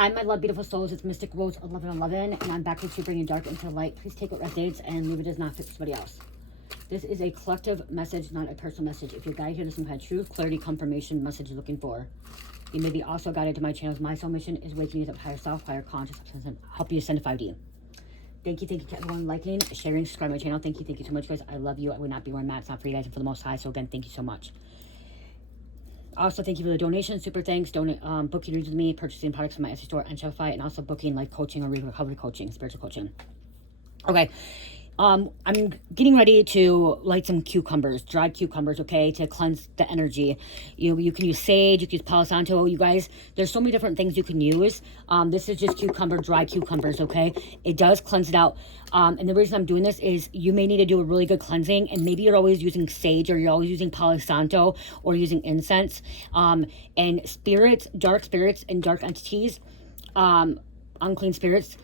Hi, my love, beautiful souls. It's Mystic Rose 1111, and I'm back with you, bringing dark into light. Please take what resonates and leave it does not fit somebody else. This is a collective message, not a personal message. If you're guided here to some kind of truth, clarity, confirmation message you're looking for, you may be also guided to my channels. My soul mission is waking you up higher self, higher conscious, help you ascend to 5D. Thank you to everyone liking, sharing, subscribing to my channel. Thank you so much, guys. I love you. I would not be where I'm at. It's not for you guys and for the Most High. So again, thank you so much. Also, thank you for the donation. Super thanks. Booking reads with me, purchasing products from my Etsy store and Shopify, and also booking like coaching or recovery coaching, spiritual coaching. Okay. I'm getting ready to light some cucumbers, dried cucumbers, okay, to cleanse the energy. You can use sage, you can use Palo Santo. You guys, there's so many different things you can use. This is just dried cucumbers, okay? It does cleanse it out. And the reason I'm doing this is you may need to do a really good cleansing, and maybe you're always using sage or you're always using Palo Santo or using incense. And spirits, dark entities, unclean spirits,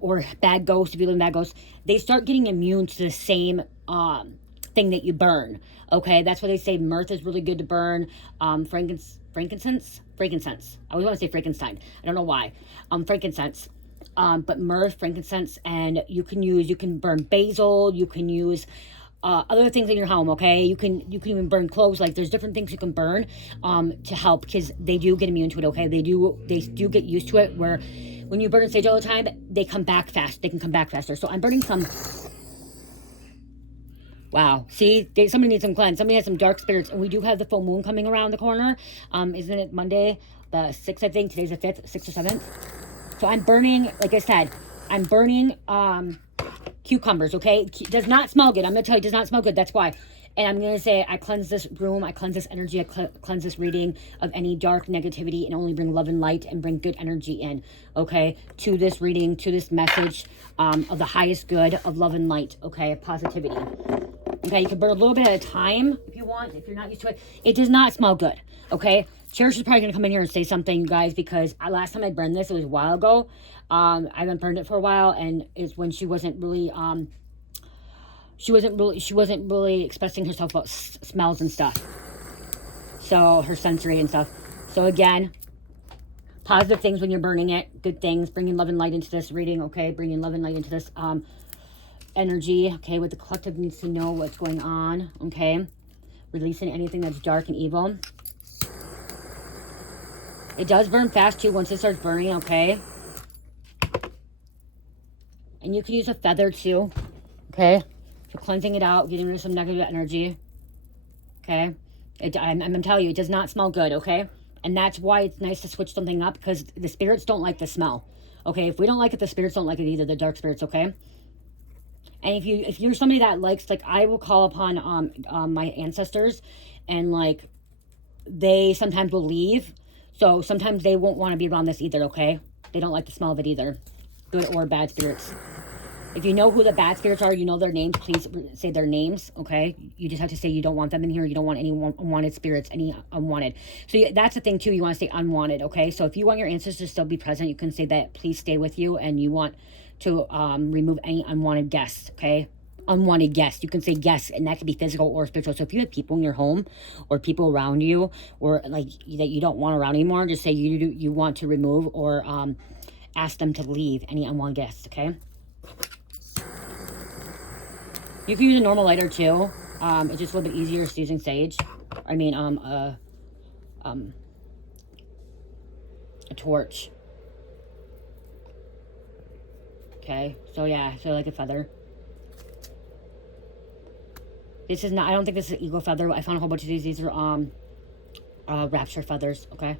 or bad ghosts, if you live in bad ghosts, they start getting immune to the same thing that you burn. Okay, that's why they say myrrh is really good to burn. Frankincense. I always want to say Frankenstein. I don't know why. Frankincense. But myrrh, frankincense, and you can burn basil. You can use other things in your home. Okay, you can even burn cloves. Like there's different things you can burn to help, because they do get immune to it. Okay, they do get used to it, where when you burn sage all the time, they come back fast. They can come back faster. So I'm burning some. Wow. See, somebody needs some cleanse. Somebody has some dark spirits. And we do have the full moon coming around the corner. Isn't it Monday, the 6th, I think? Today's the 5th, 6th or 7th. So I'm burning, like I said, I'm burning cucumbers, okay? It does not smell good. I'm going to tell you, it does not smell good. That's why. And I'm going to say, I cleanse this room, I cleanse this energy, I cleanse this reading of any dark negativity, and only bring love and light and bring good energy in, okay? To this reading, to this message of the highest good of love and light, okay? Of positivity. Okay, you can burn a little bit at a time if you want, if you're not used to it. It does not smell good, okay? Cherish is probably going to come in here and say something, you guys, because last time I burned this, it was a while ago. I haven't burned it for a while, and it's when she wasn't really... She wasn't really expressing herself about smells and stuff. So her sensory and stuff. So again, positive things when you're burning it. Good things. Bringing love and light into this reading. Okay. Bringing love and light into this energy. Okay. What the collective needs to know what's going on. Okay. Releasing anything that's dark and evil. It does burn fast too once it starts burning. Okay. And you can use a feather too. Okay. So cleansing it out, getting rid of some negative energy, okay? I'm telling you, it does not smell good, okay? And that's why it's nice to switch something up, because the spirits don't like the smell, okay? If we don't like it, the spirits don't like it either, the dark spirits, okay? And if you're somebody that likes, like, I will call upon my ancestors, and, like, they sometimes will leave, so sometimes they won't want to be around this either, okay? They don't like the smell of it either, good or bad spirits. If you know who the bad spirits are, you know their names, please say their names, okay? You just have to say you don't want them in here. You don't want any unwanted spirits, any unwanted. So that's the thing, too. You want to say unwanted, okay? So if you want your ancestors to still be present, you can say that, please stay with you, and you want to remove any unwanted guests, okay? Unwanted guests. You can say yes, and that could be physical or spiritual. So if you have people in your home or people around you, or like that you don't want around anymore, just say you want to remove or ask them to leave any unwanted guests, okay? You can use a normal lighter too. It's just a little bit easier using sage. I mean, a torch. Okay, so yeah, so like a feather. This is not, I don't think this is an eagle feather. I found a whole bunch of these. These are rapture feathers, okay?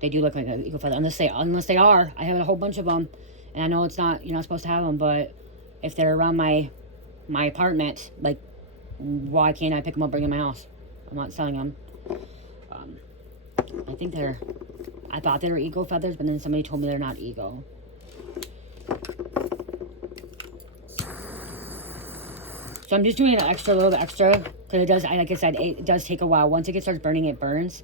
They do look like an eagle feather, unless they are. I have a whole bunch of them, and I know it's not, you're not supposed to have them, but if they're around my apartment, like, why can't I pick them up, bring them in my house? I'm not selling them. I thought they were eagle feathers, but then somebody told me they're not eagle. So I'm just doing a little bit extra, because it does, like I said, it does take a while. Once it starts burning, it burns.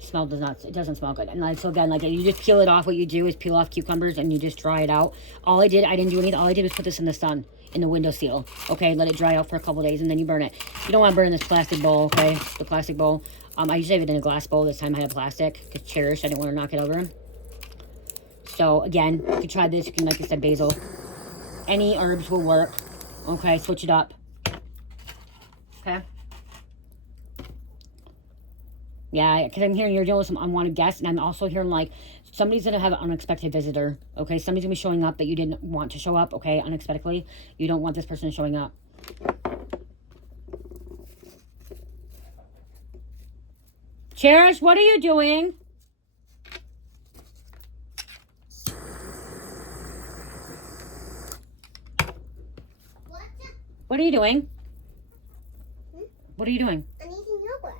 Smell does not, it doesn't smell good. And like, so again, like you just peel it off. What you do is peel off cucumbers and you just dry it out. I didn't do anything. All I did was put this in the sun, in the windowsill. Okay, let it dry out for a couple days and then you burn it. You don't want to burn this plastic bowl, okay? The plastic bowl. I usually have it in a glass bowl. This time I had plastic because cherished. I didn't want to knock it over. So again, you can try this. You can, like I said, basil. Any herbs will work. Okay, switch it up. Okay. Yeah, because I'm hearing you're dealing with some unwanted guests, and I'm also hearing like somebody's gonna have an unexpected visitor. Okay, somebody's gonna be showing up that you didn't want to show up. Okay, unexpectedly, you don't want this person showing up. Cherish, what are you doing? What are you doing? What are you doing? I'm eating yogurt.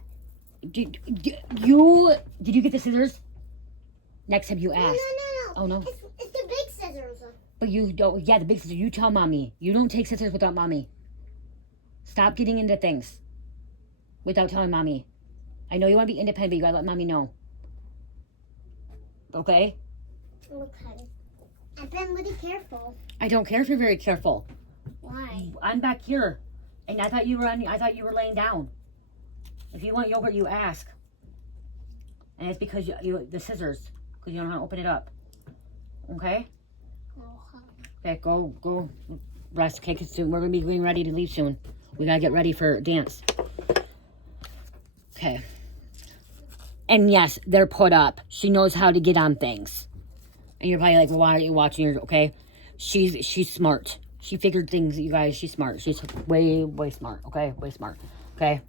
Did you get the scissors? Next time you ask. No. Oh, no? It's the big scissors. But you don't, yeah, the big scissors. You tell mommy. You don't take scissors without mommy. Stop getting into things without telling mommy. I know you want to be independent, but you gotta let mommy know. Okay? Okay. I've been really careful. I don't care if you're very careful. Why? I'm back here. And I thought you were laying down. If you want yogurt, you ask. And it's because you the scissors. Because you don't know how to open it up. Okay? Okay, go rest. Okay, because soon we're going to be getting ready to leave soon. We got to get ready for dance. Okay. And yes, they're put up. She knows how to get on things. And you're probably like, well, why aren't you watching her? Okay? She's smart. She figured things, you guys. She's smart. She's way smart. Okay? Way smart. Okay?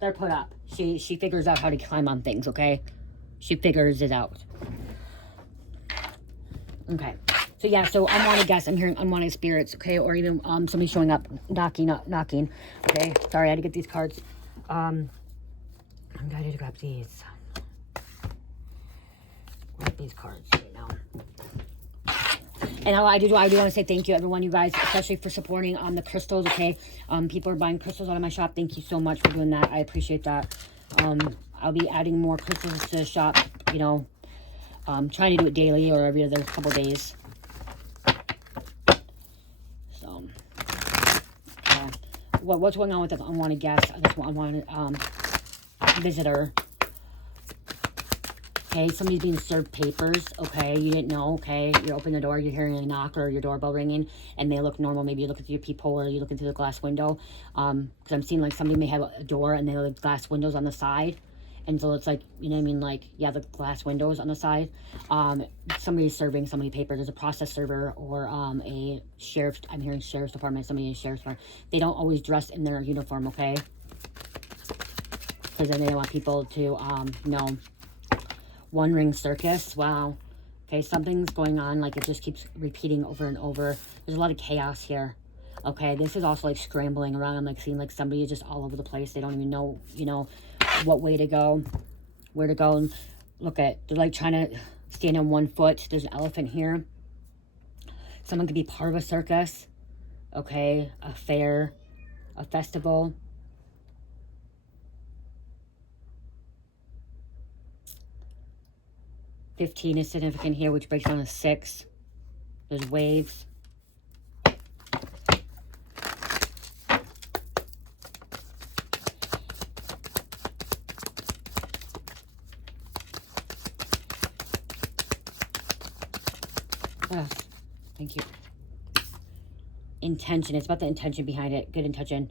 They're put up. She figures out how to climb on things, okay? She figures it out. Okay. So yeah, so unwanted guests, I'm hearing unwanted spirits, okay? Or even somebody showing up, knocking. Okay? Sorry, I had to get these cards. I'm ready to grab these. Grab these cards right now. And I do want to say thank you, everyone, you guys, especially for supporting the crystals, okay? People are buying crystals out of my shop. Thank you so much for doing that. I appreciate that. I'll be adding more crystals to the shop, you know. Trying to do it daily or every other couple days. So, what's going on with the unwanted guest? This unwanted visitor. Okay, somebody's being served papers, okay, you didn't know, okay, you open the door, you're hearing a knock or your doorbell ringing, and they look normal, maybe you look at your peephole or you look into the glass window, because I'm seeing, like, somebody may have a door and they have, like, glass windows on the side, and so it's, like, you know what I mean, like, yeah, the glass windows on the side, somebody's serving somebody papers. There's a process server or a sheriff, I'm hearing sheriff's department, somebody in sheriff's department. They don't always dress in their uniform, okay, because then they don't want people to, know. One ring circus. Wow. Okay, something's going on. Like, it just keeps repeating over and over. There's a lot of chaos here. Okay, this is also, like, scrambling around. I'm, like, seeing, like, somebody is just all over the place. They don't even know, you know, what way to go, where to go. And look at, they're, like, trying to stand on one foot. There's an elephant here. Someone could be part of a circus. Okay, a fair, a festival. $15 is significant here, which breaks down to 6. There's waves. Oh, thank you. Intention. It's about the intention behind it. Good intention.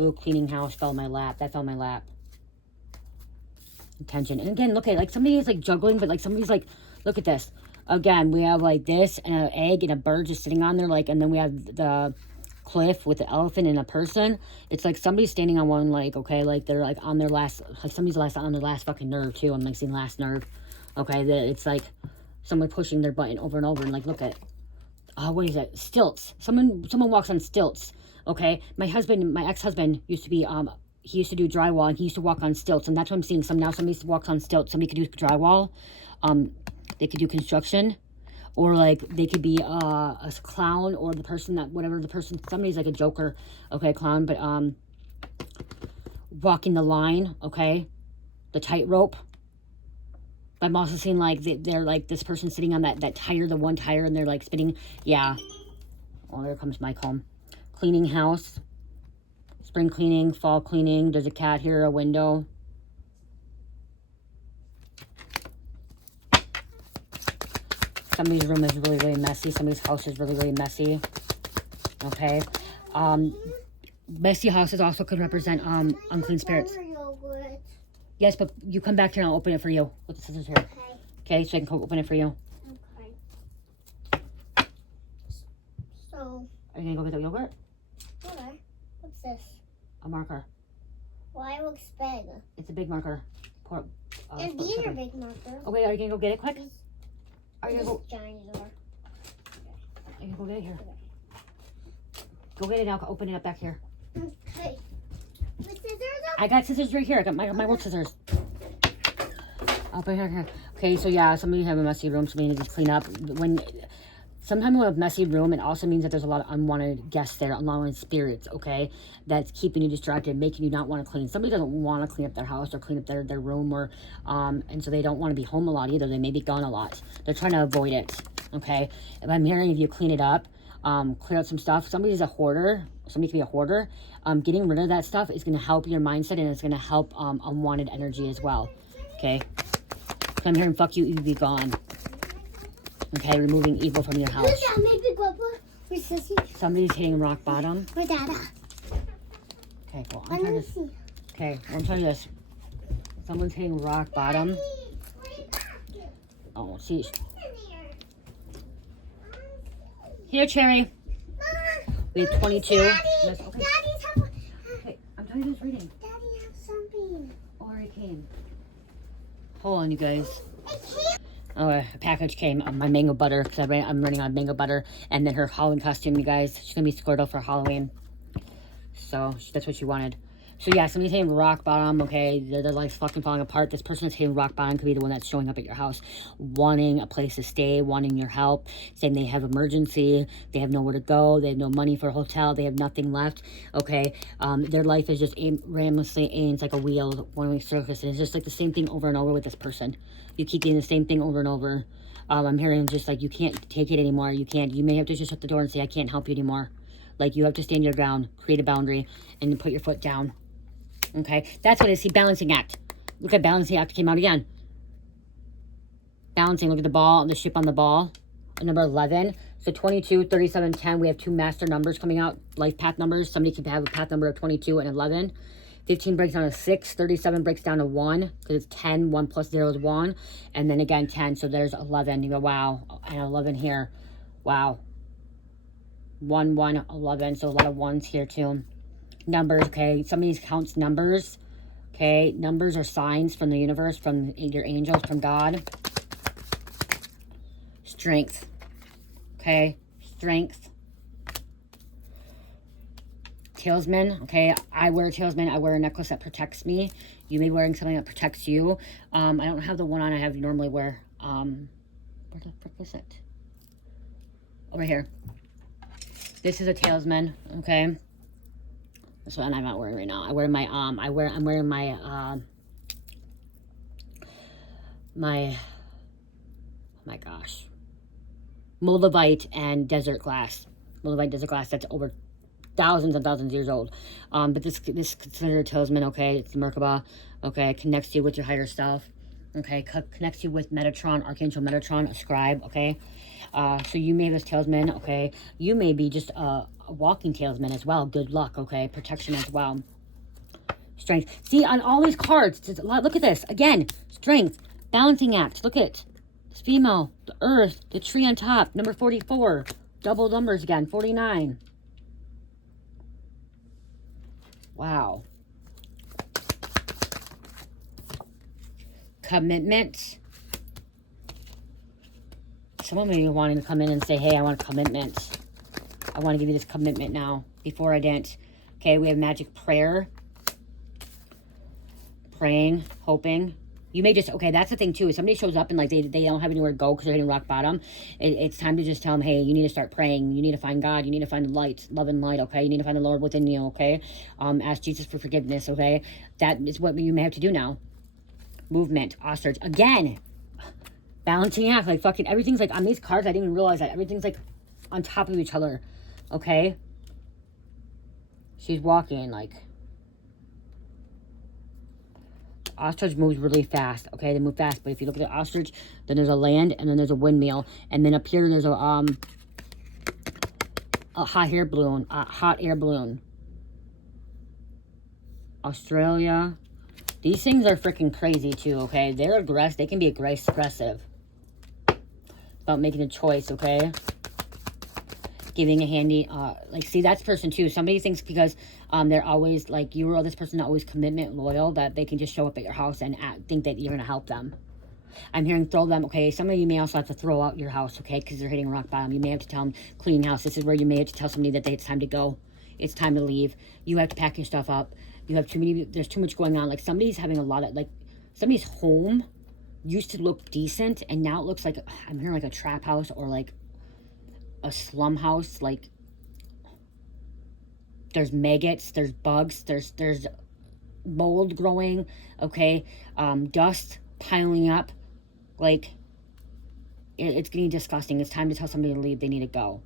Ooh, cleaning house fell in my lap. That fell in my lap. Intention. And again, look at, like, somebody is, like, juggling, but, like, somebody's, like, look at this. Again, we have, like, this and an egg and a bird just sitting on there, like, and then we have the cliff with the elephant and a person. It's like somebody's standing on one, like, okay, like, they're, like, on their last, like, somebody's on their last fucking nerve, too. I'm, like, seeing last nerve. Okay, it's, like, someone pushing their button over and over, and, like, look at, what is it? Stilts. Someone walks on stilts. Okay, my ex-husband used to be, he used to do drywall, and he used to walk on stilts, and that's what I'm seeing. Somebody walks on stilts. Somebody could do drywall. They could do construction, or, like, they could be a clown, or the person that, whatever the person, somebody's like a joker, okay, clown, but, walking the line, okay? The tightrope. But I'm also seeing like they're like this person sitting on that tire, the one tire, and they're like spinning. Yeah. Oh, there comes Mike home. Cleaning house. Spring cleaning, fall cleaning. There's a cat here, a window. Somebody's room is really, really messy. Somebody's house is really, really messy. Okay. Messy houses also could represent unclean spirits. Yes, but you come back here and I'll open it for you with the scissors here. Okay, so I can open it for you. Okay. So. Are you gonna go get the yogurt? Okay. What's this? A marker. Why it looks big? It's a big marker. And these are big markers. Okay, are you gonna go get it quick? Are you gonna go? Giant door. Are you gonna go get it here? Go get it now. Open it up back here. Okay. With scissors? I got scissors right here. I got my work scissors. I'll put it here. Okay, so yeah, somebody have a messy room. Somebody needs to clean up. Sometimes when we have a messy room, it also means that there's a lot of unwanted guests there, unwanted spirits, okay? That's keeping you distracted, making you not want to clean. Somebody doesn't want to clean up their house or clean up their room, or and so they don't want to be home a lot either. They may be gone a lot. They're trying to avoid it, okay? If I'm hearing if you clean it up, clear out some stuff. Somebody's a hoarder. Somebody can be a hoarder. Getting rid of that stuff is going to help your mindset, and it's going to help unwanted energy as well, okay? So I'm hearing fuck you, you be gone. Okay, removing evil from your house. Somebody's hitting rock bottom. Where's Dada? Okay, well, I'm trying to. Okay, well, I'm trying to this. Someone's hitting rock bottom. Oh, see. Here, Cherry. We have 22. Daddy, Okay, I'm trying to just reading. Daddy has something. Oh, I came. Hold on, you guys. Oh, a package came. My mango butter, because I'm running on mango butter. And then her Halloween costume, you guys. She's going to be Squirtle for Halloween. So, that's what she wanted. So, yeah, somebody's hitting rock bottom, okay? Their life's fucking falling apart. This person that's hitting rock bottom could be the one that's showing up at your house, wanting a place to stay, wanting your help, saying they have emergency, they have nowhere to go, they have no money for a hotel, they have nothing left, okay? Their life is just randomly aims like a wheel, one-way circus, and it's just like the same thing over and over with this person. You keep doing the same thing over and over. I'm hearing just like, you can't take it anymore. You can't. You may have to just shut the door and say, I can't help you anymore. Like, you have to stand your ground, create a boundary, and put your foot down. Okay? That's what I see. Balancing act. Look at balancing act came out again. Balancing. Look at the ball, the ship on the ball. Number 11. So 22, 37, 10. We have two master numbers coming out. Life path numbers. Somebody could have a path number of 22 and 11. 15 breaks down to 6. 37 breaks down to 1. Because it's 10. 1 plus 0 is 1. And then again 10. So there's 11. You go, wow. And 11 here. Wow. 1, 1, 11. So a lot of ones here too. Numbers, okay. Somebody counts numbers. Okay. Numbers are signs from the universe, from your angels, from God. Strength. Okay. Strength. Talisman, okay. I wear a talisman. I wear a necklace that protects me. You may be wearing something that protects you. I don't have the one on I have normally wear. Where the frick is it? Over here. This is a talisman, okay. This one I'm not wearing right now. I wear my I'm wearing my oh my gosh, Moldavite and desert glass. Moldavite desert glass that's over thousands and thousands of years old. But this considered a talisman, okay. It's Merkaba, okay. It connects you with your higher self, okay. Connects you with Metatron, Archangel Metatron, a scribe, okay. So you may have this talisman, okay. You may be just a walking talisman as well. Good luck, okay. Protection as well. Strength. See, on all these cards, look at this. Again, strength, balancing act. Look at this female, the earth, the tree on top, number 44. Double numbers again, 49. Wow. Commitment. Someone may be wanting to come in and say, hey, I want a commitment. I want to give you this commitment now. Before I didn't. Okay, we have magic prayer. Praying, hoping. You may just, okay, that's the thing too. If somebody shows up and like they don't have anywhere to go because they're hitting rock bottom, it's time to just tell them, hey, you need to start praying. You need to find God. You need to find the light, love and light, okay? You need to find the Lord within you, okay? Ask Jesus for forgiveness, okay? That is what you may have to do now. Movement, ostrich. Again, balancing act. Like fucking everything's like on these cards. I didn't even realize that. Everything's like on top of each other, okay? She's walking like... Ostrich moves really fast, okay? They move fast, but if you look at the ostrich, then there's a land, and then there's a windmill, and then up here there's a hot air balloon, Australia. These things are freaking crazy too, okay? They're aggressive. They can be aggressive. About making a choice, okay? Giving a handy, like, see, that's person too. Somebody thinks because they're always, like, you or this person always commitment, loyal, that they can just show up at your house and think that you're going to help them. I'm hearing throw them, okay? Some of you may also have to throw out your house, okay? Because they're hitting rock bottom. You may have to tell them, clean house. This is where you may have to tell somebody that it's time to go. It's time to leave. You have to pack your stuff up. You have too many, there's too much going on. Like, somebody's having a lot of, like, somebody's home used to look decent, and now it looks like, I'm hearing like a trap house or like a slum house. Like, there's maggots, there's bugs, there's mold growing, okay? Dust piling up. Like, it's getting disgusting. It's time to tell somebody to leave. They need to go.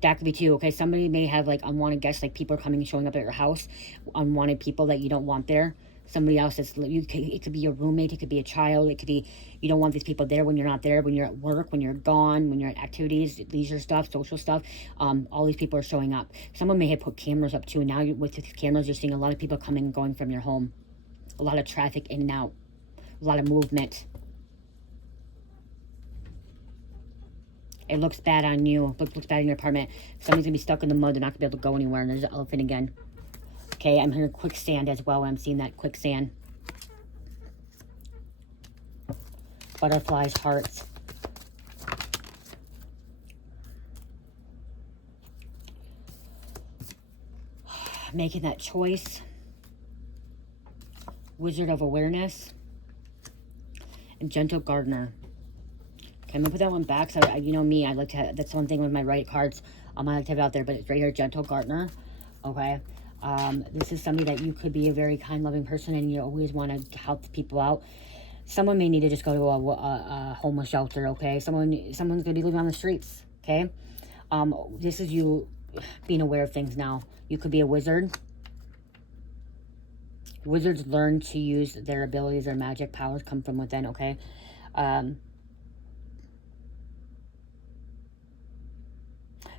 That could be too, okay? Somebody may have, like, unwanted guests, like people are coming and showing up at your house. Unwanted people that you don't want there. Somebody else that's, it could be your roommate, it could be a child, it could be, you don't want these people there when you're not there, when you're at work, when you're gone, when you're at activities, leisure stuff, social stuff. All these people are showing up. Someone may have put cameras up too, and now with these cameras, you're seeing a lot of people coming and going from your home. A lot of traffic in and out. A lot of movement. It looks bad on you. Looks bad in your apartment. Somebody's going to be stuck in the mud. They're not going to be able to go anywhere. And there's an elephant again. Okay, I'm hearing quicksand as well. I'm seeing that quicksand. Butterflies, hearts. Making that choice. Wizard of Awareness. And Gentle Gardener. Okay, I'm going to put that one back. So, you know me, I like to have, that's one thing with my right cards. I like to have it out there, but it's right here, Gentle Gardener. Okay. This is somebody that you could be a very kind, loving person, and you always want to help people out. Someone may need to just go to a homeless shelter, okay? Someone's going to be living on the streets, okay? This is you being aware of things now. You could be a wizard. Wizards learn to use their abilities, their magic powers come from within, okay?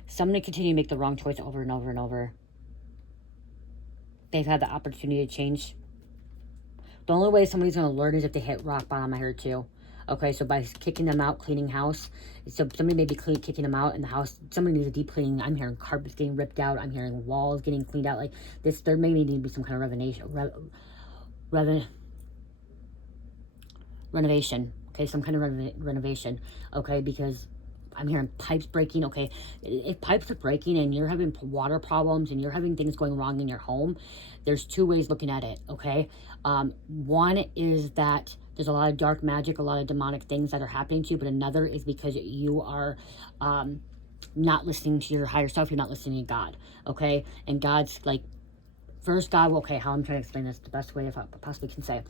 Somebody continue to make the wrong choice over and over and over. They've had the opportunity to change. The only way somebody's going to learn is if they hit rock bottom, I heard too. Okay, so by kicking them out, cleaning house. So somebody may be kicking them out in the house. Somebody needs a deep cleaning. I'm hearing carpets getting ripped out. I'm hearing walls getting cleaned out. Like this, there may need to be some kind of renovation. Okay, some kind of renovation. Okay, because I'm hearing pipes breaking. Okay, if pipes are breaking and you're having water problems and you're having things going wrong in your home, there's two ways looking at it, okay? One is that there's a lot of dark magic, a lot of demonic things that are happening to you, but another is because you are not listening to your higher self. You're not listening to God, okay? And God's like, first God, okay, how I'm trying to explain this the best way if I possibly can say.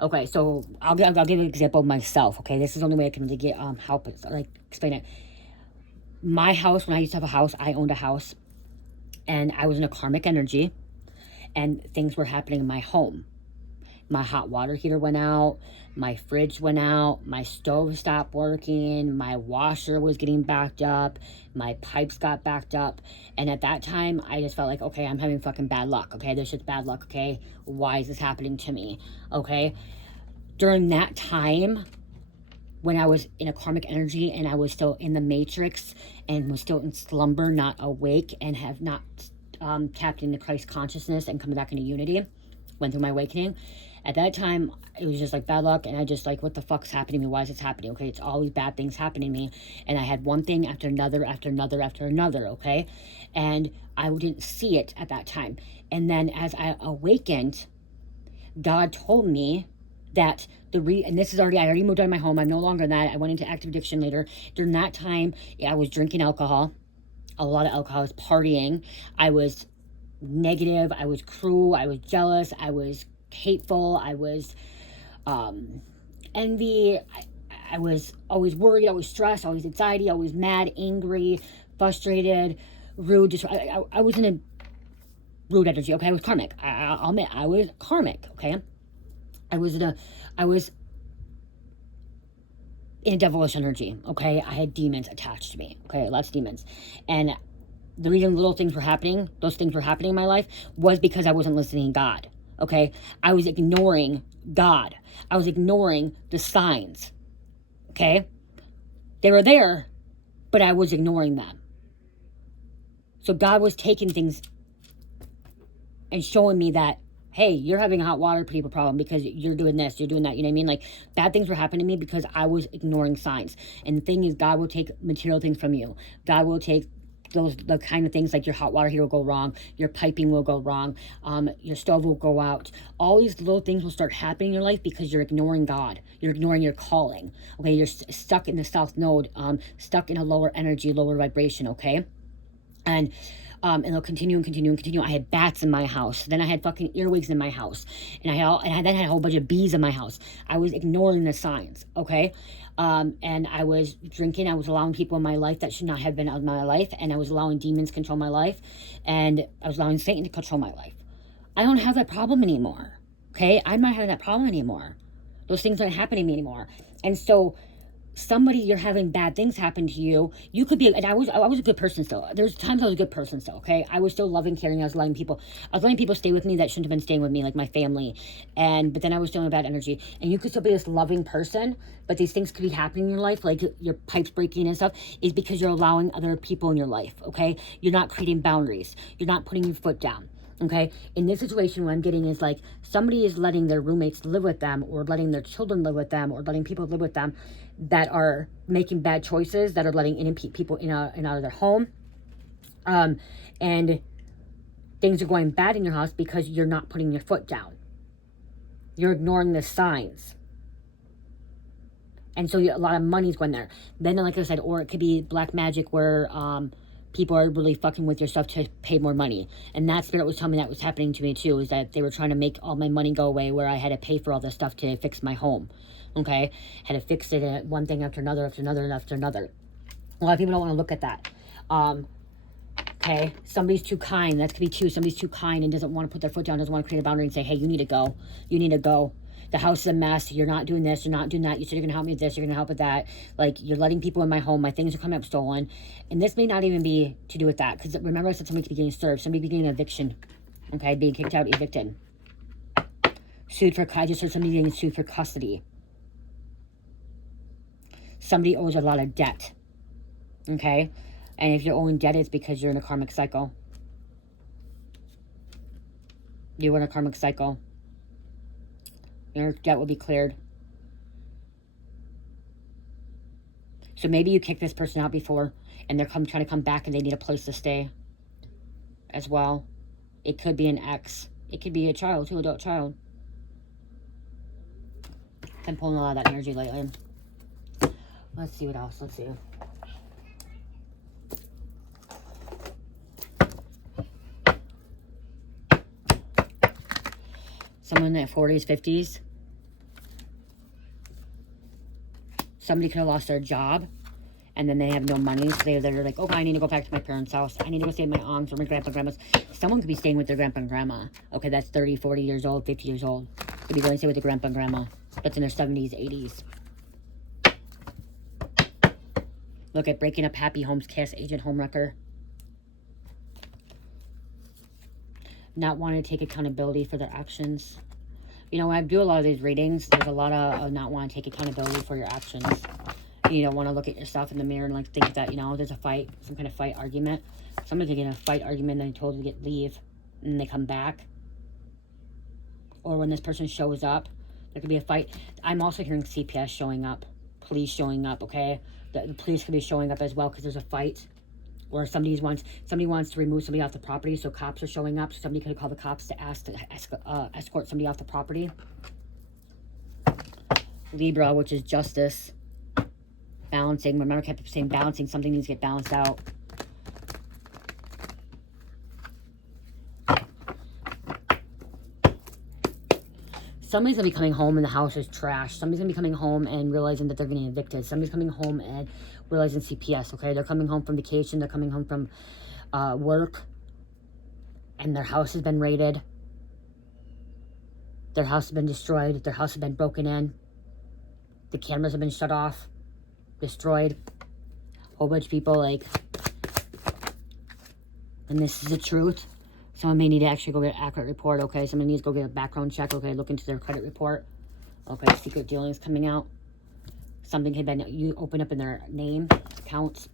Okay, so I'll give an example of myself. Okay, this is the only way I can really get help. Like explain it. My house, when I used to have a house, I owned a house, and I was in a karmic energy, and things were happening in my home. My hot water heater went out. My fridge went out. My stove stopped working. My washer was getting backed up. My pipes got backed up. And at that time, I just felt like, okay, I'm having fucking bad luck. Okay, this is bad luck. Okay, why is this happening to me? Okay, during that time, when I was in a karmic energy and I was still in the matrix and was still in slumber, not awake, and have not tapped into Christ consciousness and coming back into unity, went through my awakening. At that time, it was just like bad luck, and I just like, what the fuck's happening to me? Why is this happening? Okay, it's all these bad things happening to me, and I had one thing after another, after another, after another, okay? And I didn't see it at that time. And then as I awakened, God told me that and this is I already moved out of my home. I'm no longer in that. I went into active addiction later. During that time, I was drinking alcohol, a lot of alcohol. I was partying. I was negative. I was cruel. I was jealous. I was hateful. I was envy. I was always worried, always stressed, always anxiety, always mad, angry, frustrated, rude. I was in a rude energy. Okay, I was karmic. I'll admit I was karmic. Okay, I was in a devilish energy. Okay, I had demons attached to me. Okay, lots of demons, and the reason little things were happening, those things were happening in my life, was because I wasn't listening to God. Okay, I was ignoring God. I was ignoring the signs. Okay, they were there, but I was ignoring them. So God was taking things and showing me that, hey, you're having a hot water people problem because you're doing this, you're doing that. You know what I mean? Like, bad things were happening to me because I was ignoring signs. And the thing is, God will take material things from you. God will take the kind of things like your hot water heater will go wrong, your piping will go wrong, your stove will go out. All these little things will start happening in your life because you're ignoring God. You're ignoring your calling. Okay, you're stuck in the south node, stuck in a lower energy, lower vibration. Okay, and it'll continue and continue and continue. I had bats in my house. Then I had fucking earwigs in my house, and I then had a whole bunch of bees in my house. I was ignoring the signs. Okay. And I was drinking. I was allowing people in my life that should not have been in my life. And I was allowing demons to control my life. And I was allowing Satan to control my life. I don't have that problem anymore. Okay? I'm not having that problem anymore. Those things aren't happening to me anymore. And so you're having bad things happen to you. You could be, and I was a good person still. There's times I was a good person still, okay? I was still loving, caring. I was letting people stay with me that shouldn't have been staying with me, like my family. But then I was still in bad energy. And you could still be this loving person, but these things could be happening in your life, like your pipes breaking and stuff, is because you're allowing other people in your life, okay? You're not creating boundaries. You're not putting your foot down. Okay, in this situation, what I'm getting is like somebody is letting their roommates live with them, or letting their children live with them, or letting people live with them that are making bad choices, that are letting in people in and out of their home. And things are going bad in your house because you're not putting your foot down. You're ignoring the signs. And so a lot of money's going there. Then, like I said, or it could be black magic where people are really fucking with your stuff to pay more money. And that spirit was telling me that was happening to me too, is that they were trying to make all my money go away, where I had to pay for all this stuff to fix my home. Okay? Had to fix it, one thing after another, after another, after another. A lot of people don't want to look at that. Okay? Somebody's too kind. That could be too. Somebody's too kind and doesn't want to put their foot down, doesn't want to create a boundary and say, hey, you need to go. You need to go. The house is a mess. You're not doing this. You're not doing that. You said you're going to help me with this. You're going to help with that. Like, you're letting people in my home. My things are coming up stolen. And this may not even be to do with that. Because remember, I said somebody could be getting served. Somebody could be getting an eviction. Okay? Being kicked out, evicted. I just heard somebody getting sued for custody. Somebody owes a lot of debt. Okay? And if you're owing debt, it's because you're in a karmic cycle. You're in a karmic cycle. Your debt will be cleared. So maybe you kicked this person out before, and they're trying to come back, and they need a place to stay as well. It could be an ex. It could be a child, too, adult child. I'm pulling a lot of that energy lately. Let's see what else. Let's see. Someone in their 40s, 50s. Somebody could have lost their job, and then they have no money, so they're like, oh, I need to go back to my parents' house. I need to go stay with my aunts or my grandpa and grandma's. Someone could be staying with their grandpa and grandma. Okay, that's 30, 40 years old, 50 years old. Could be going to stay with their grandpa and grandma. That's in their 70s, 80s. Look at breaking up happy homes, cast agent, homewrecker. Not wanting to take accountability for their actions. You know, when I do a lot of these readings, there's a lot of not wanting to take accountability for your actions. You don't want to look at yourself in the mirror and like think that, you know, there's a fight, some kind of fight argument. Somebody could get in a fight argument and then told to leave, and they come back. Or when this person shows up, there could be a fight. I'm also hearing CPS showing up, police showing up, okay? The police could be showing up as well because there's a fight. Or somebody wants to remove somebody off the property, so cops are showing up. So somebody could call the cops to ask to escort somebody off the property. Libra, which is justice. Balancing. Remember, I kept saying balancing. Something needs to get balanced out. Somebody's going to be coming home and the house is trashed. Somebody's going to be coming home and realizing that they're getting evicted. Somebody's coming home and realizing CPS, okay? They're coming home from vacation. They're coming home from work. And their house has been raided. Their house has been destroyed. Their house has been broken in. The cameras have been shut off. Destroyed. Whole bunch of people, like... And this is the truth. Someone may need to actually go get an accurate report, okay? Someone needs to go get a background check, okay? Look into their credit report. Okay, secret dealings coming out. Something had been you open up in their name, accounts.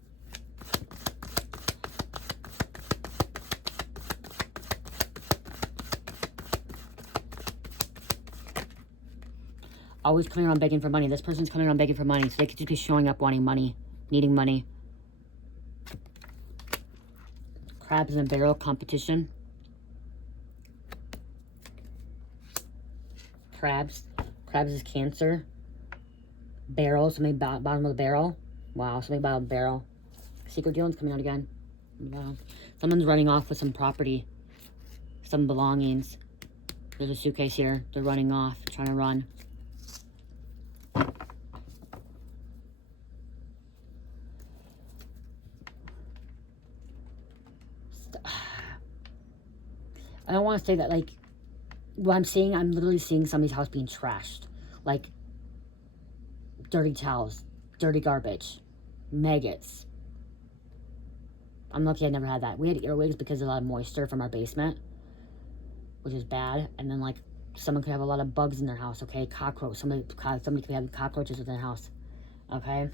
Always coming around begging for money. This person's coming around begging for money, so they could just be showing up wanting money, needing money. Crabs in a barrel competition. Crabs is Cancer. Barrel, somebody bottom of the barrel. Wow, somebody bottom of the barrel. Secret dealings coming out again. Wow. Someone's running off with some property, some belongings. There's a suitcase here. They're running off, trying to run. I don't want to say that, like, what I'm seeing, I'm literally seeing somebody's house being trashed. Like, dirty towels, dirty garbage, maggots. I'm lucky I never had that. We had earwigs because of a lot of moisture from our basement, which is bad. And then, like, someone could have a lot of bugs in their house, okay? Cockroach. Somebody could be having cockroaches in their house, okay?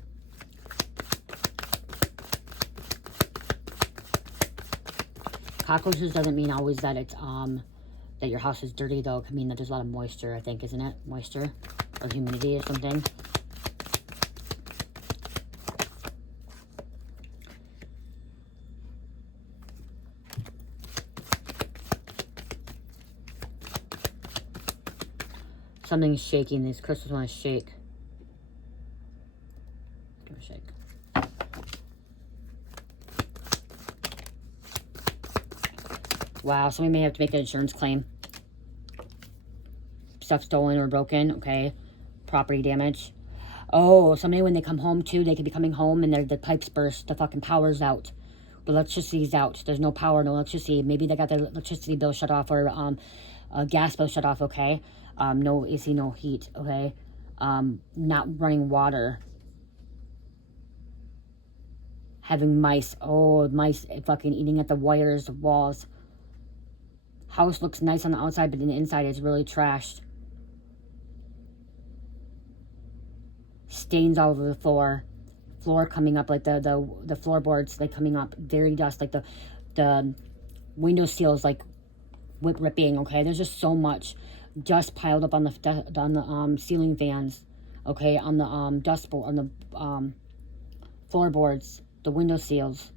Cockroaches doesn't mean always that it's, that your house is dirty, though. It could mean that there's a lot of moisture, I think, isn't it? Moisture or humidity or something. Something's shaking. These crystals want to shake. Give it a shake. Wow, somebody may have to make an insurance claim. Stuff stolen or broken, okay. Property damage. Oh, somebody when they come home too, they could be coming home and the pipes burst, the fucking power's out. The electricity's out. There's no power, no electricity. Maybe they got their electricity bill shut off or gas bill shut off, okay. No AC, no heat, okay. Not running water. Having mice. Oh, mice fucking eating at the wires, the walls. House looks nice on the outside, but in the inside it's really trashed. Stains all over the floor. Floor coming up, like the floorboards, like coming up. Very dust, like the window seals, like ripping. Okay, there's just so much dust piled up on the ceiling fans. Okay, on the dustboard, on the floorboards, the window seals.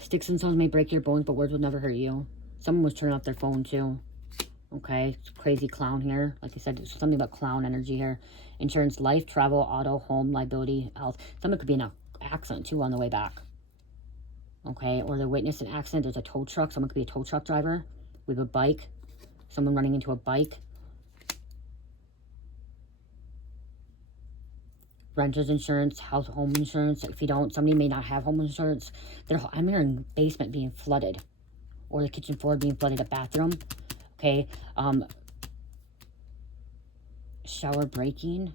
Sticks and stones may break your bones, but words will never hurt you. Someone was turning off their phone, too. Okay, it's crazy clown here. Like I said, there's something about clown energy here. Insurance, life, travel, auto, home, liability, health. Someone could be in an accident, too, on the way back. Okay, or they witnessed an accident. There's a tow truck. Someone could be a tow truck driver. We have a bike. Someone running into a bike. Renter's insurance, home insurance. If you don't, somebody may not have home insurance. I'm hearing basement being flooded, or the kitchen floor being flooded, a bathroom. Okay, shower breaking.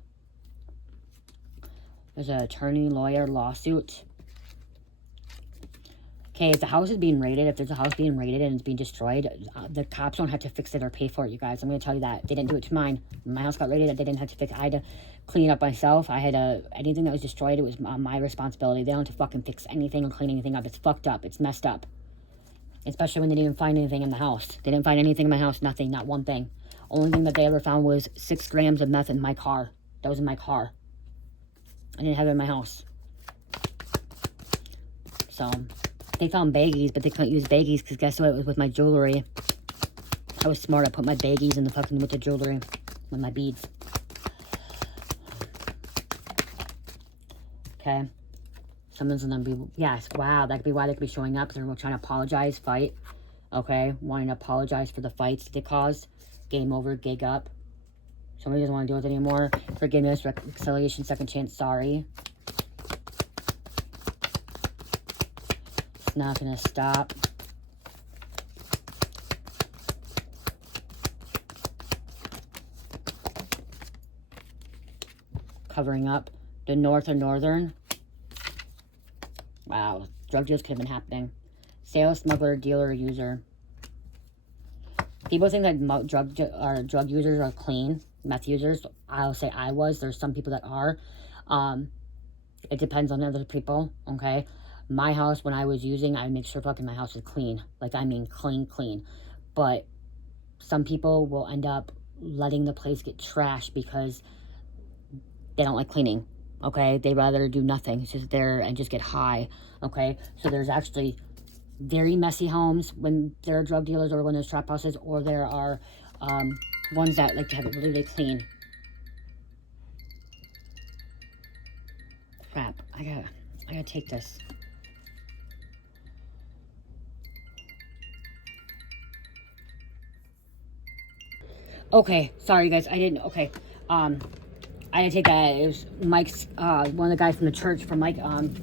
There's an attorney, lawyer, lawsuit. Okay, if the house is being raided, if there's a house being raided and it's being destroyed, the cops don't have to fix it or pay for it, you guys. I'm going to tell you that. They didn't do it to mine. When my house got raided, they didn't have to fix it. I had to clean it up myself. I had to, anything that was destroyed, it was my responsibility. They don't have to fucking fix anything or clean anything up. It's fucked up. It's messed up. Especially when they didn't even find anything in the house. They didn't find anything in my house. Nothing. Not one thing. Only thing that they ever found was 6 grams of meth in my car. That was in my car. I didn't have it in my house. So they found baggies, but they couldn't use baggies because guess what? It was with my jewelry. I was smart. I put my baggies in the fucking with the jewelry, with my beads. Okay. Someone's gonna be, yes, wow, that could be why they could be showing up. They're trying to apologize, fight. Okay, wanting to apologize for the fights that they caused. Game over, gig up. Somebody doesn't want to deal with it anymore. Forgiveness, reconciliation, second chance, sorry. It's not gonna stop. Covering up. The North or Northern. Wow, drug deals could have been happening. Sales, smuggler, dealer, user. People think that drug users are clean. Meth users, I'll say I was. There's some people that are. It depends on other people, okay? My house, when I was using, I make sure fucking my house is clean. Like, I mean clean. But some people will end up letting the place get trashed because they don't like cleaning, okay? They'd rather do nothing, just there and just get high, okay? So there's actually very messy homes when there are drug dealers or when there's trap houses, or there are ones that like to have it really, really clean. Crap, I gotta take this. Okay, sorry guys, I didn't, okay. I didn't take that. It was Mike's, one of the guys from the church for Mike.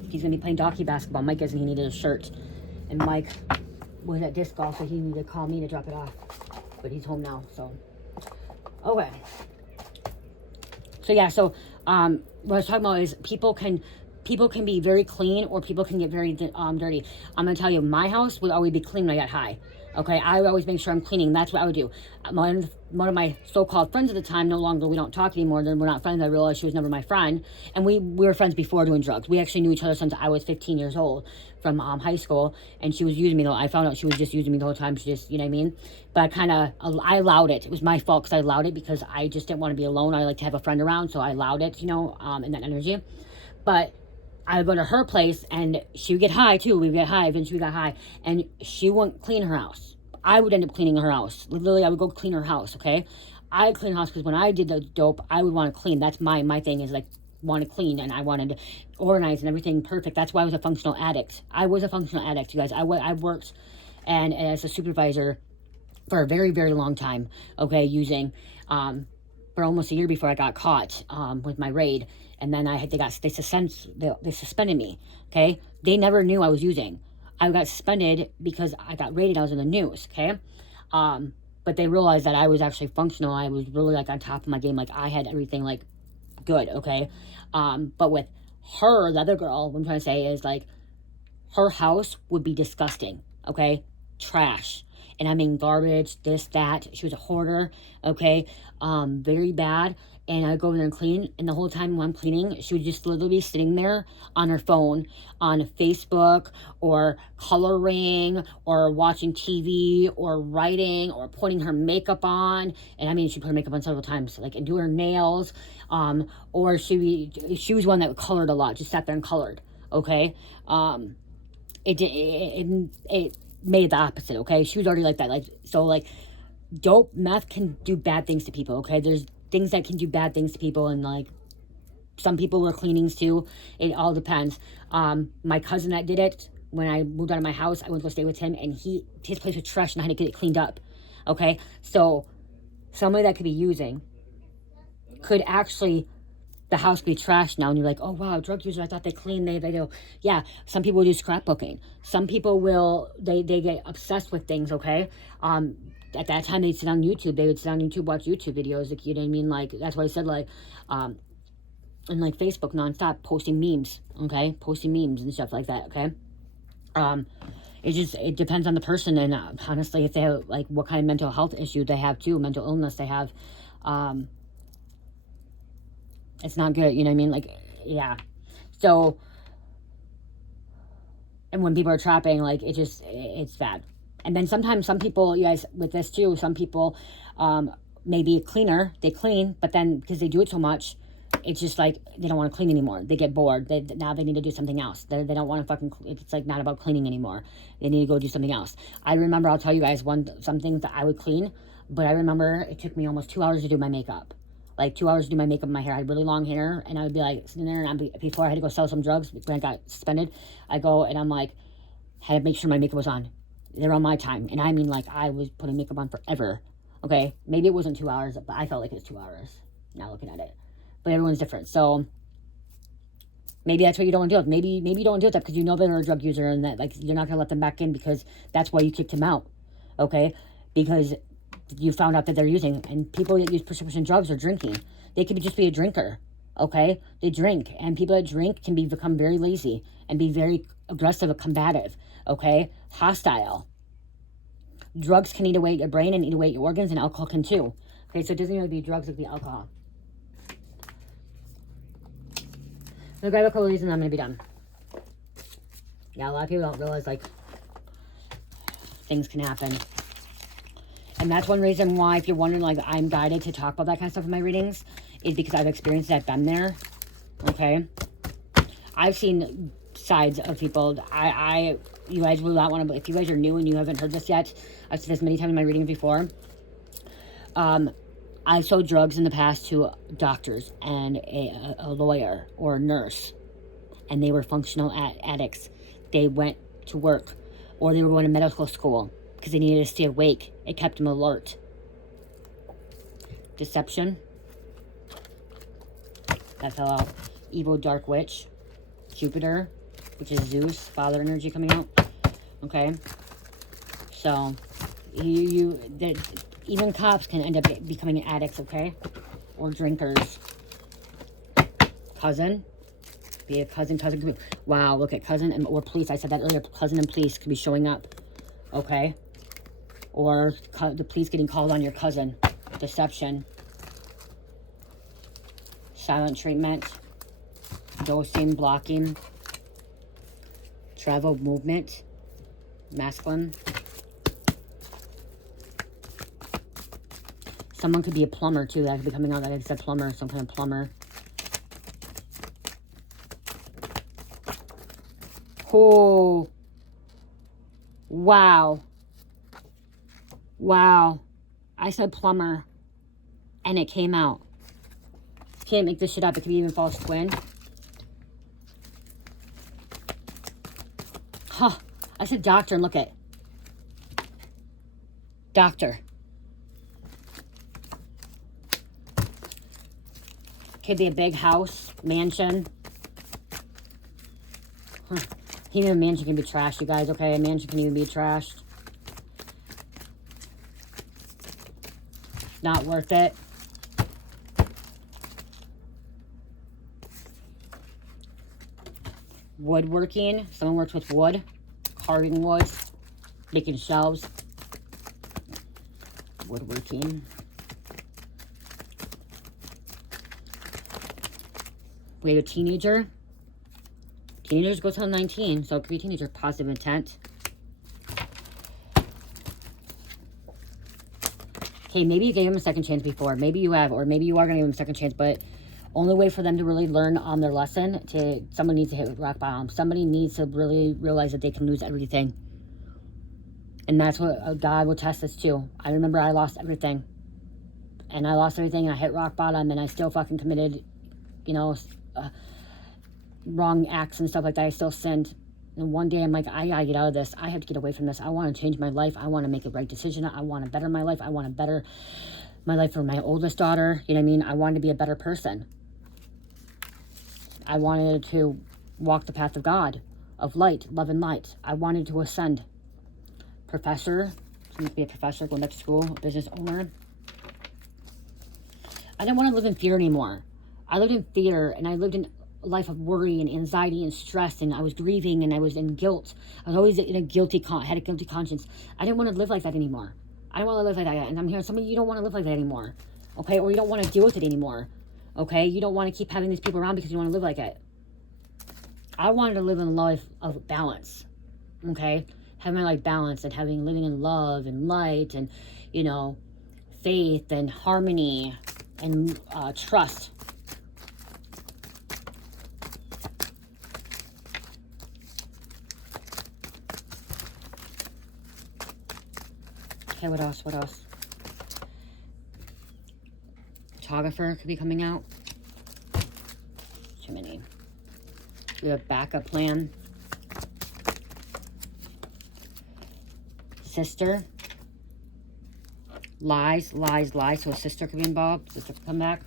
He's gonna be playing hockey basketball. Mike isn't, he needed a shirt. And Mike was at disc golf, so he needed to call me to drop it off. But he's home now, so. Okay. So yeah, so what I was talking about is people can be very clean or people can get very dirty. I'm gonna tell you, my house would always be clean when I got high. Okay, I would always make sure I'm cleaning. That's what I would do. One of my so-called friends at the time, no longer, we don't talk anymore. Then we're not friends. I realized she was never my friend. And we were friends before doing drugs. We actually knew each other since I was 15 years old from high school. And she was using me, though. I found out she was just using me the whole time. She just, you know what I mean? But I allowed it. It was my fault because I allowed it because I just didn't want to be alone. I like to have a friend around. So I allowed it, you know, and that energy. But I would go to her place and she would get high too. We would get high. Eventually we got high. And she wouldn't clean her house. I would end up cleaning her house. Literally, I would go clean her house, okay? I clean her house because when I did the dope, I would want to clean. That's my thing is like, want to clean, and I wanted to organize and everything perfect. That's why I was a functional addict. I was a functional addict, you guys. I worked and as a supervisor for a very, very long time, okay, using for almost a year before I got caught with my raid. And then they suspended me, okay? They never knew I was using. I got suspended because I got raided. I was in the news, okay? But they realized that I was actually functional. I was really, like, on top of my game. Like, I had everything, like, good, okay? But with her, the other girl, what I'm trying to say is, like, her house would be disgusting, okay? Trash. And I mean garbage, this, that. She was a hoarder, okay? Very bad. And I'd go in there and clean, and the whole time when I'm cleaning, she would just literally be sitting there on her phone, on Facebook, or coloring, or watching TV, or writing, or putting her makeup on. And I mean, she put her makeup on several times, like, and do her nails. Or she was one that colored a lot, just sat there and colored, okay? It made the opposite, okay? She was already like that, like, so, like, dope, meth can do bad things to people, okay? There's things that can do bad things to people, and like some people were cleanings too. It all depends. My cousin that did it, when I moved out of my house, I went to go stay with him, and his place was trash and I had to get it cleaned up. Okay, so somebody that could be using could actually, the house be trashed now, and you're like, oh wow, drug user, I thought they cleaned, they do. Yeah, some people do scrapbooking. Some people will, they get obsessed with things, okay? At that time, they'd sit on YouTube. They would sit on YouTube, watch YouTube videos. Like, you know what I mean? Like, that's why I said, like, and like Facebook nonstop, posting memes, okay? Posting memes and stuff like that, okay? It depends on the person, and honestly, if they have, like, what kind of mental health issue they have too, mental illness they have, it's not good, you know what I mean? Like, yeah. So, and when people are trapping, like, it's bad. And then sometimes some people, you guys, with this too, some people may be a cleaner, they clean, but then because they do it so much, It's just like they don't want to clean anymore. They get bored. Now they need to do something else. They don't want to fucking, it's like not about cleaning anymore. They need to go do something else. I remember, I'll tell you guys some things that I would clean, but I remember it took me almost 2 hours to do my makeup. Like 2 hours to do my makeup and my hair. I had really long hair, and I would be like sitting there, and before I had to go sell some drugs, when I got suspended, I go and I'm like, had to make sure my makeup was on. They're on my time. And I mean, like, I was putting makeup on forever. Okay? Maybe it wasn't 2 hours, but I felt like it was 2 hours now looking at it. But everyone's different. So maybe that's what you don't want to deal with. Maybe you don't deal with that because you know they're a drug user and that, like, you're not going to let them back in because that's why you kicked him out. Okay? Because you found out that they're using. And people that use prescription drugs are drinking. They could just be a drinker. Okay? They drink. And people that drink can become very lazy and be very aggressive and combative. Okay? Hostile. Drugs can eat away your brain and eat away your organs, and alcohol can too. Okay? So it doesn't really be drugs, it could be alcohol. I'm going to grab a couple of these and I'm going to be done. Yeah, a lot of people don't realize, like, things can happen. And that's one reason why, if you're wondering, like, I'm guided to talk about that kind of stuff in my readings, is because I've experienced that, been there. Okay? I've seen sides of people. You guys will not want to, if you guys are new and you haven't heard this yet, I've said this many times in my readings before. I sold drugs in the past to doctors and a lawyer or a nurse, and they were functional addicts. They went to work, or they were going to medical school because they needed to stay awake. It kept them alert. Deception. That fell out. Evil dark witch. Jupiter, which is Zeus, father energy coming out. Okay. So, even cops can end up becoming addicts, okay? Or drinkers. Cousin. Be a cousin. Cousin could be, wow, look at cousin or police. I said that earlier. Cousin and police could be showing up, okay? Or the police getting called on your cousin. Deception. Silent treatment. Dosing, blocking. Travel movement. Masculine. Someone could be a plumber, too. That could be coming out. Like I said, plumber. Some kind of plumber. Oh. Wow. Wow. I said plumber. And it came out. Can't make this shit up. It could be even false twin. Huh. I said doctor and look at. Doctor. Could be a big house, mansion. Huh. Even a mansion can be trashed, you guys, okay? A mansion can even be trashed. Not worth it. Woodworking. Someone works with wood. Carving wood. Making shelves. Woodworking. We have a teenager. Teenagers go till 19, so it could be a teenager. Positive intent. Okay, maybe you gave him a second chance before. Maybe you have, or maybe you are going to give him a second chance, but only way for them to really learn on their lesson, someone needs to hit rock bottom. Somebody needs to really realize that they can lose everything. And that's what God will test us too. I remember I lost everything. And I lost everything, and I hit rock bottom, and I still fucking committed, wrong acts and stuff like that. I still sinned. And one day I'm like, I gotta get out of this. I have to get away from this. I want to change my life. I want to make a right decision. I want to better my life. I want to better my life for my oldest daughter. You know what I mean? I wanted to be a better person. I wanted to walk the path of God, of light, love and light. I wanted to ascend. Professor. Someone to be a professor, going back to school, a business owner. I didn't want to live in fear anymore. I lived in fear, and I lived in a life of worry and anxiety and stress, and I was grieving, and I was in guilt. I was always in a had a guilty conscience. I didn't want to live like that anymore. I don't want to live like that. And I'm hearing some of you don't want to live like that anymore. Okay? Or you don't want to deal with it anymore. Okay? You don't want to keep having these people around because you want to live like it. I wanted to live in a life of balance. Okay? Having my life balanced and living in love and light and, faith and harmony and trust. Okay, what else? What else? Photographer could be coming out. Too many. We have a backup plan. Sister. Lies, lies, lies. So a sister could be involved. Sister could come back.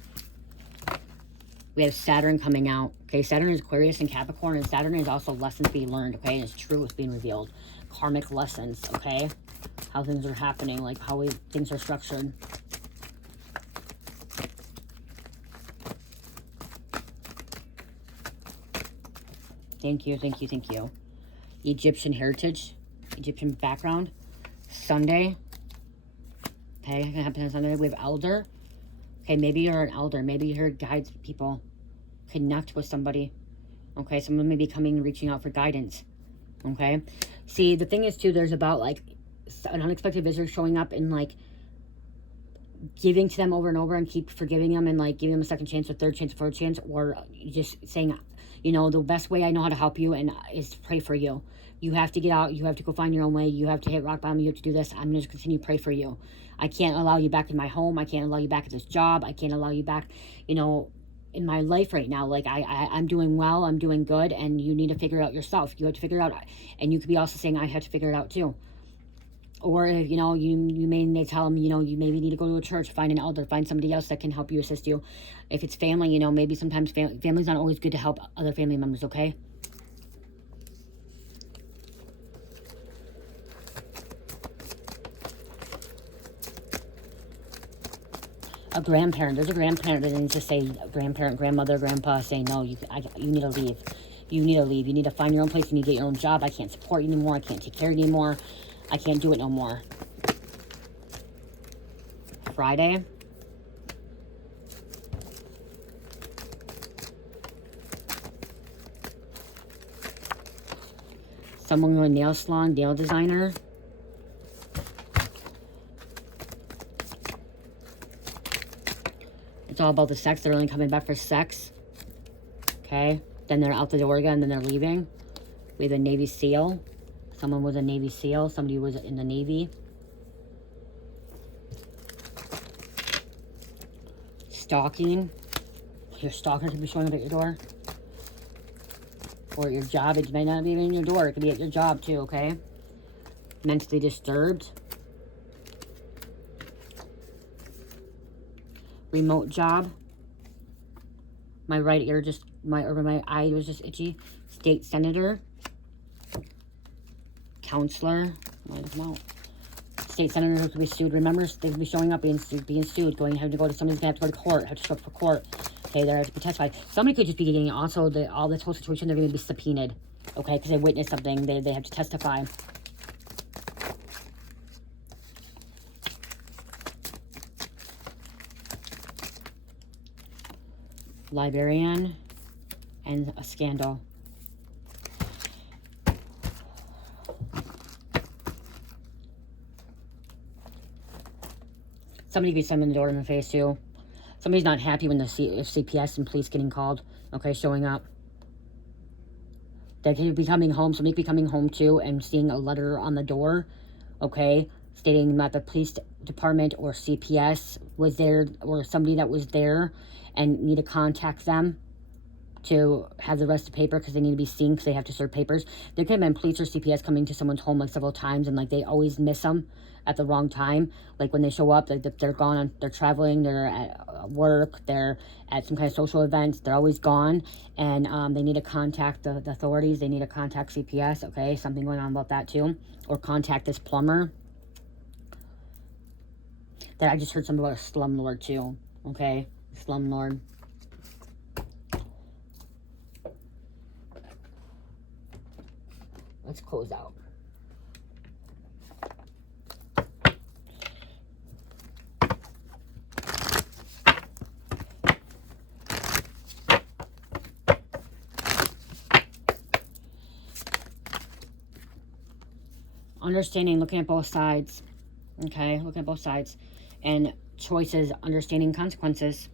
We have Saturn coming out. Okay, Saturn is Aquarius and Capricorn, and Saturn is also lessons being learned, okay? And it's truth being revealed. Karmic lessons, okay? How things are happening, like how things are structured. Thank you, thank you, thank you. Egyptian heritage, Egyptian background. Sunday. Okay, gonna happen on Sunday. We have elder. Okay, maybe you're an elder. Maybe you're guides people. Connect with somebody. Okay, someone may be coming and reaching out for guidance. Okay. See, the thing is, too, there's about, like, an unexpected visitor showing up and, like, giving to them over and over and keep forgiving them and, like, giving them a second chance, a third chance, a fourth chance, or just saying, you know, the best way I know how to help you and is to pray for you. You have to get out. You have to go find your own way. You have to hit rock bottom. You have to do this. I'm going to continue to pray for you. I can't allow you back in my home. I can't allow you back at this job. I can't allow you back, you know, in my life right now. Like, I'm doing well. I'm doing good. And you need to figure it out yourself. You have to figure it out. And you could be also saying, I have to figure it out too. Or, you know, you may tell them, you know, you maybe need to go to a church, find an elder, find somebody else that can help you, assist you. If it's family, you know, maybe sometimes family's not always good to help other family members, okay? A grandparent. There's a grandparent that needs to say, grandparent, grandmother, grandpa, say, no, you need to leave. You need to leave. You need to find your own place. You need to get your own job. I can't support you anymore. I can't take care of you anymore. I can't do it no more. Friday. Someone with a nail salon, nail designer. It's all about the sex. They're only coming back for sex. Okay. Then they're out the door again, and then they're leaving. We have a Navy SEAL. Someone was a Navy SEAL. Somebody was in the Navy. Stalking. Your stalker could be showing up at your door. Or at your job. It may not be even your door. It could be at your job too, okay? Mentally disturbed. Remote job. My right ear just, my eye was just itchy. State senator. Counselor. State senator who could be sued. Remember, they could be showing up being sued, having to go to, somebody's gonna have to go to court, have to show up for court. Okay, they're have to be testified. Somebody could just be getting also all this whole situation, they're gonna be subpoenaed. Okay, because they witnessed something, they have to testify. Librarian and a scandal. Somebody could be slamming the door in the face too. Somebody's not happy when the CPS and police getting called. Okay, showing up. They could be coming home. Somebody could be coming home too and seeing a letter on the door. Okay, stating that the police department or CPS was there, or somebody that was there, and need to contact them to have the rest of the paper because they need to be seen because they have to serve papers. There could have been police or CPS coming to someone's home like several times, and like they always miss them at the wrong time. Like when they show up, like they're gone, they're traveling, they're at work, they're at some kind of social events, they're always gone, and they need to contact the authorities. They need to contact CPS. Okay, something going on about that too, or contact this plumber. That I just heard something about a slumlord too. Okay, slumlord. Let's close out. Understanding, looking at both sides. Okay, looking at both sides. And choices, understanding consequences.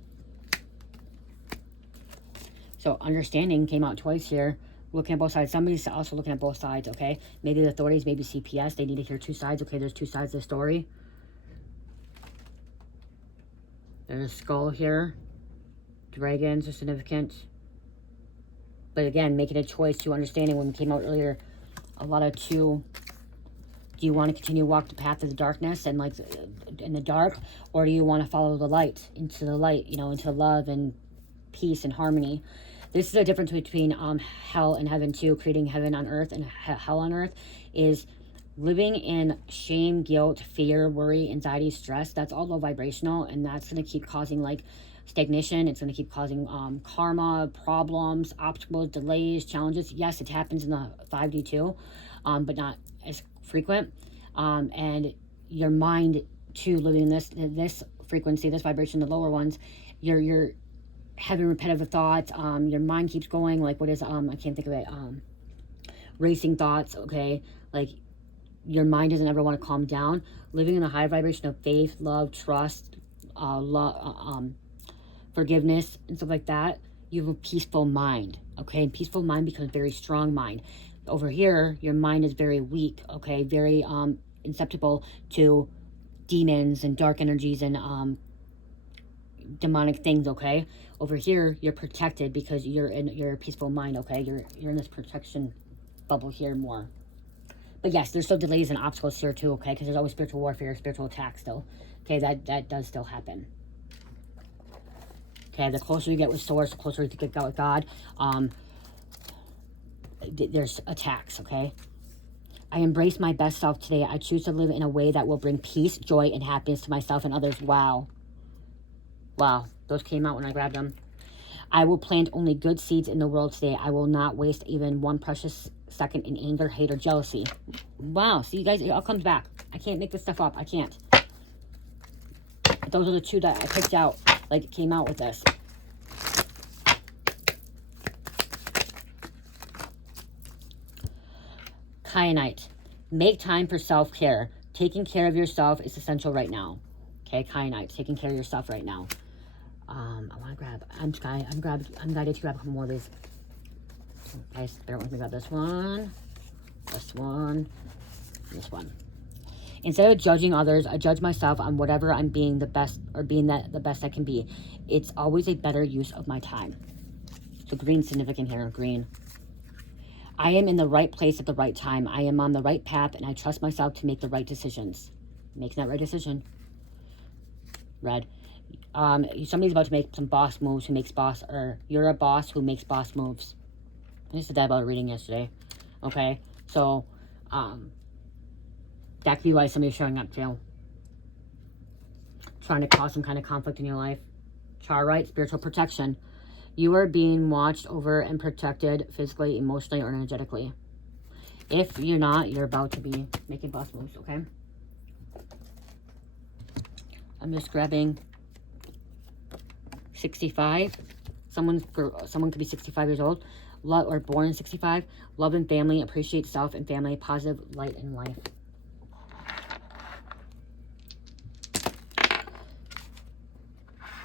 So understanding came out twice here. Looking at both sides. Somebody's also looking at both sides, okay? Maybe the authorities, maybe CPS. They need to hear two sides. Okay, there's two sides of the story. There's a skull here. Dragons are significant. But again, making a choice to understanding when we came out earlier. A lot of two. Do you want to continue to walk the path of the darkness and like in the dark? Or do you want to follow the light, into the light, you know, into love and peace and harmony? This is the difference between hell and heaven too. Creating heaven on earth and hell on earth is living in shame, guilt, fear, worry, anxiety, stress. That's all low vibrational, and that's going to keep causing like stagnation. It's going to keep causing karma, problems, obstacles, delays, challenges. Yes, it happens in the 5D too, but not as frequent. And your mind too, living this frequency, this vibration, the lower ones, you're having repetitive thoughts. Your mind keeps going like, what is I can't think of it, racing thoughts. Okay, like your mind doesn't ever want to calm down. Living in a high vibration of faith, love, trust, forgiveness and stuff like that, you have a peaceful mind. Okay, and peaceful mind becomes very strong mind. Over here, your mind is very weak. Okay, very susceptible to demons and dark energies and demonic things. Okay, over here you're protected because you're in your peaceful mind. Okay, you're in this protection bubble here more. But yes, there's still delays and obstacles here too. Okay, because there's always spiritual warfare, spiritual attack still. Okay, that does still happen. Okay, the closer you get with source, the closer you get with God, there's attacks. Okay, I embrace my best self today. I choose to live in a way that will bring peace, joy, and happiness to myself and others. Wow. Wow, those came out when I grabbed them. I will plant only good seeds in the world today. I will not waste even one precious second in anger, hate, or jealousy. Wow, see you guys, it all comes back. I can't make this stuff up. I can't. Those are the two that I picked out. Like, it came out with this. Kyanite. Make time for self-care. Taking care of yourself is essential right now. Okay, Kyanite. Taking care of yourself right now. I want to grab, I'm guided to grab a couple more of these. Guys, bear with me about this one, this one. Instead of judging others, I judge myself on whatever I'm being the best, or being the best I can be. It's always a better use of my time. So green significant here, green. I am in the right place at the right time. I am on the right path, and I trust myself to make the right decisions. Making that right decision. Red. Somebody's about to make some boss moves who makes boss, or you're a boss who makes boss moves. I just said that about a reading yesterday. Okay, so that could be why somebody's showing up too, trying to cause some kind of conflict in your life. Char right, spiritual protection. You are being watched over and protected physically, emotionally, or energetically. If you're not, you're about to be making boss moves. Okay, I'm just grabbing 65. Someone could be 65 years old, love, or born in 65. Love and family, appreciate self and family, positive light in life.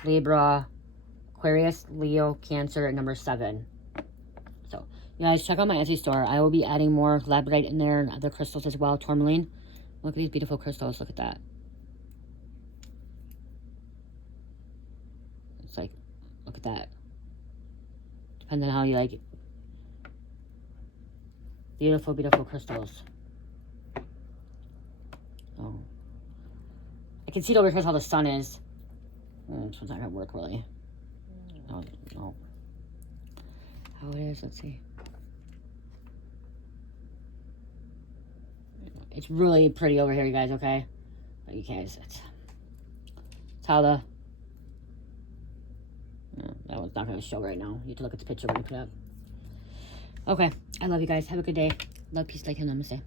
Libra, Aquarius, Leo, Cancer, and number 7. So, you guys, check out my Etsy store. I will be adding more labradorite in there and other crystals as well. Tourmaline. Look at these beautiful crystals. Look at that. It's like, look at that. Depends on how you like it. Beautiful, beautiful crystals. Oh. I can see it over here because how the sun is. This one's not going to work really. No. How it is, let's see. It's really pretty over here, you guys, okay? But you guys, it's how the... that one's not going to show right now. You have to look at the picture when you put it up. Okay, I love you guys. Have a good day. Love, peace, light, and namaste.